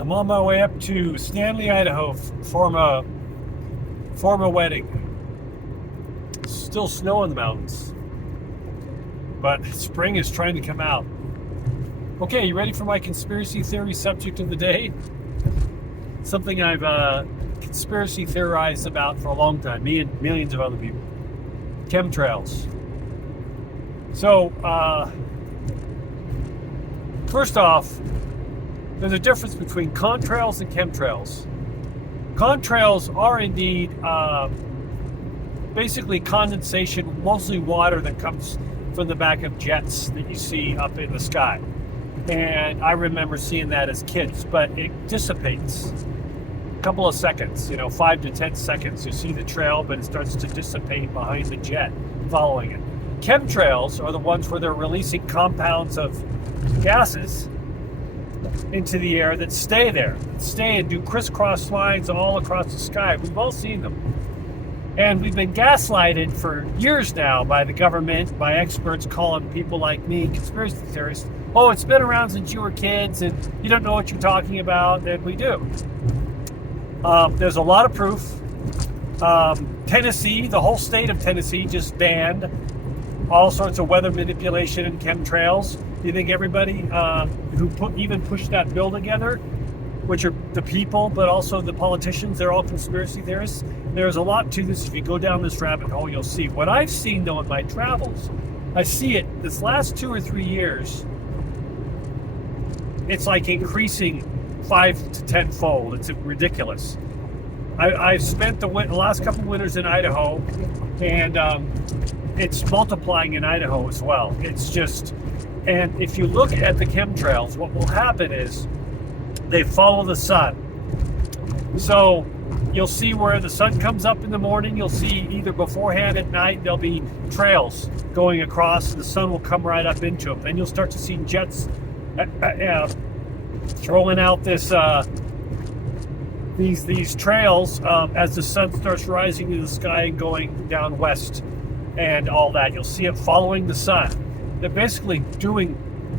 I'm on my way up to Stanley, Idaho for a wedding. Still snow in the mountains, but spring is trying to come out. Okay, you ready for my conspiracy theory subject of the day? Something I've conspiracy theorized about for a long time, me and millions of other people. Chemtrails. So, first off, there's a difference between contrails and chemtrails. Contrails are indeed basically condensation, mostly water that comes from the back of jets that you see up in the sky. And I remember seeing that as kids, but it dissipates. A couple of seconds, 5 to 10 seconds, you see the trail, but it starts to dissipate behind the jet following it. Chemtrails are the ones where they're releasing compounds of gases into the air that stay there, and do crisscross lines all across the sky. We've all seen them. And we've been gaslighted for years now by the government, by experts calling people like me conspiracy theorists. Oh, it's been around since you were kids and you don't know what you're talking about. And we do. There's a lot of proof. Tennessee, the whole state of Tennessee, just banned all sorts of weather manipulation and chemtrails. Do you think everybody who even pushed that bill together, which are the people, but also the politicians, they're all conspiracy theorists? There's a lot to this. If you go down this rabbit hole, you'll see. What I've seen, though, in my travels, I see it this last 2 or 3 years, it's like increasing 5 to 10 fold. It's ridiculous. I've spent the last couple of winters in Idaho, and it's multiplying in Idaho as well. It's just, and if you look at the chemtrails, what will happen is they follow the sun. So you'll see where the sun comes up in the morning, you'll see either beforehand at night, there'll be trails going across, and the sun will come right up into them. Then you'll start to see jets throwing out these trails as the sun starts rising to the sky and going down west and all that. You'll see it following the sun. They're basically doing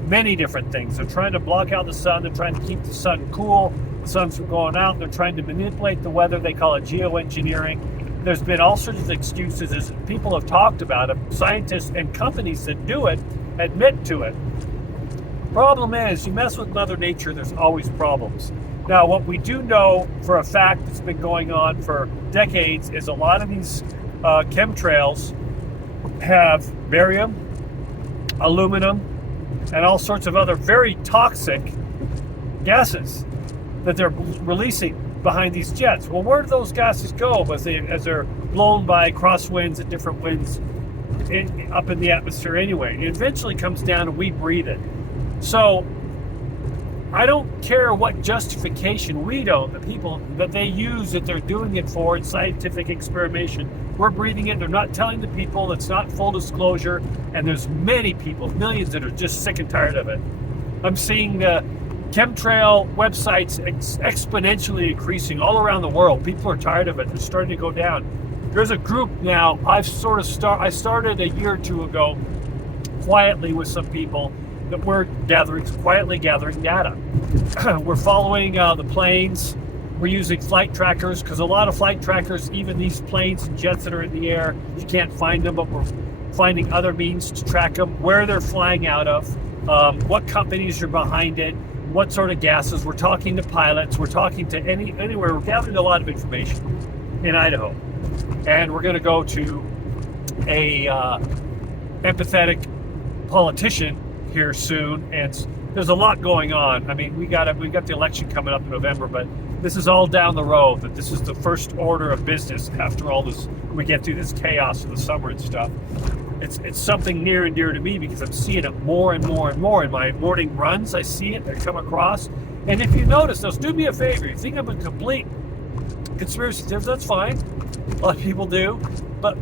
many different things. They're trying to block out the sun. They're trying to keep the sun cool. The sun's from going out. They're trying to manipulate the weather. They call it geoengineering. There's been all sorts of excuses, as people have talked about it. Scientists and companies that do it admit to it. Problem is, you mess with Mother Nature, there's always problems. Now, what we do know for a fact that's been going on for decades is a lot of these chemtrails have barium, aluminum, and all sorts of other very toxic gases that they're releasing behind these jets. Well, where do those gases go as they're blown by crosswinds and different winds up in the atmosphere anyway? It eventually comes down and we breathe it. So I don't care what justification the people that they use, that they're doing it for in scientific experimentation. We're breathing it. They're not telling the people. It's not full disclosure. And there's many people, millions, that are just sick and tired of it. I'm seeing the chemtrail websites exponentially increasing all around the world. People are tired of it. They're starting to go down. There's a group now. I started a year or two ago quietly with some people that we're quietly gathering data. We're following the planes. We're using flight trackers, because a lot of flight trackers, even these planes and jets that are in the air, you can't find them, but we're finding other means to track them, where they're flying out of, what companies are behind it, what sort of gases. We're talking to pilots. We're talking to anywhere. We're gathering a lot of information in Idaho. And we're going to go to a empathetic politician here soon, and there's a lot going on. I mean, we've got the election coming up in November, but this is all down the road. But this is the first order of business after all this. We get through this chaos of the summer and stuff. It's something near and dear to me, because I'm seeing it more and more and more in my morning runs. I see it. I come across, and if you notice, those, do me a favor. You think I'm a complete conspiracy theorist? That's fine. A lot of people do, but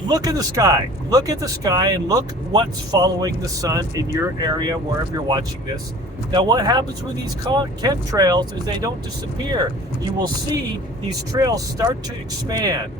look at the sky. Look at the sky and look what's following the sun in your area, wherever you're watching this. Now, what happens with these chemtrails is they don't disappear. You will see these trails start to expand,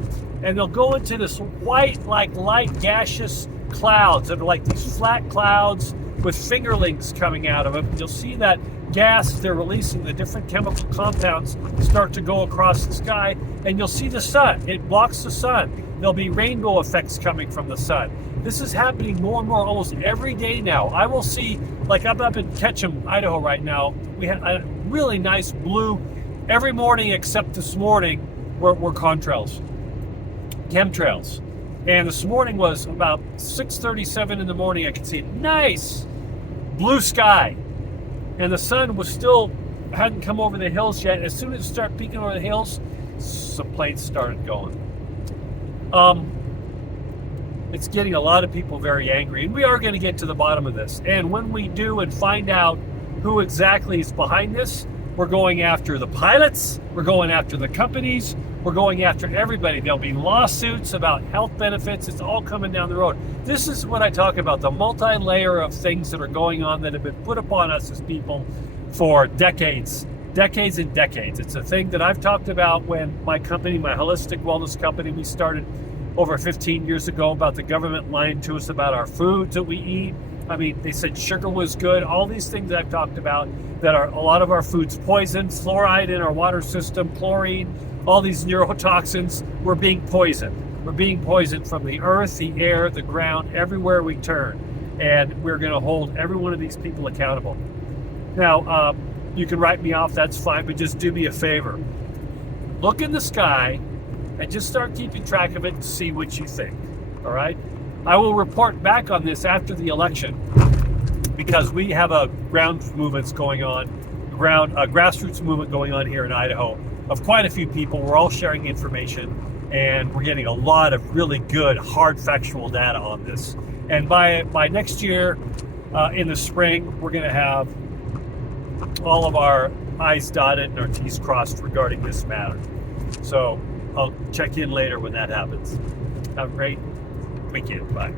and they'll go into this white, like light gaseous clouds that are like these flat clouds with fingerlings coming out of them. You'll see that gas they're releasing, the different chemical compounds start to go across the sky, and you'll see the sun. It blocks the sun. There'll be rainbow effects coming from the sun. This is happening more and more almost every day now. I will see, like I'm up in Ketchum, Idaho right now. We had a really nice blue every morning except this morning were contrails, chemtrails. And this morning was about 6:37 in the morning. I could see nice blue sky. And the sun was still, hadn't come over the hills yet. As soon as it started peeking over the hills, some planes started going. It's getting a lot of people very angry. And we are going to get to the bottom of this. And when we do and find out who exactly is behind this, we're going after the pilots, we're going after the companies, we're going after everybody. There'll be lawsuits about health benefits. It's all coming down the road. This is what I talk about, the multi-layer of things that are going on that have been put upon us as people for decades and decades. It's a thing that I've talked about when my company, my holistic wellness company, we started over 15 years ago, about the government lying to us about our foods that we eat. I mean, they said sugar was good. All these things that I've talked about, that are a lot of our foods poison, fluoride in our water system, chlorine, all these neurotoxins, we're being poisoned. We're being poisoned from the earth, the air, the ground, everywhere we turn. And we're going to hold every one of these people accountable. Now, you can write me off, that's fine, but just do me a favor. Look in the sky and just start keeping track of it and see what you think. All right? I will report back on this after the election, because we have a grassroots movement going on here in Idaho of quite a few people. We're all sharing information, and we're getting a lot of really good, hard, factual data on this. And by next year, in the spring, we're going to have all of our I's dotted and our T's crossed regarding this matter. So I'll check in later when that happens. Have a great weekend. Bye.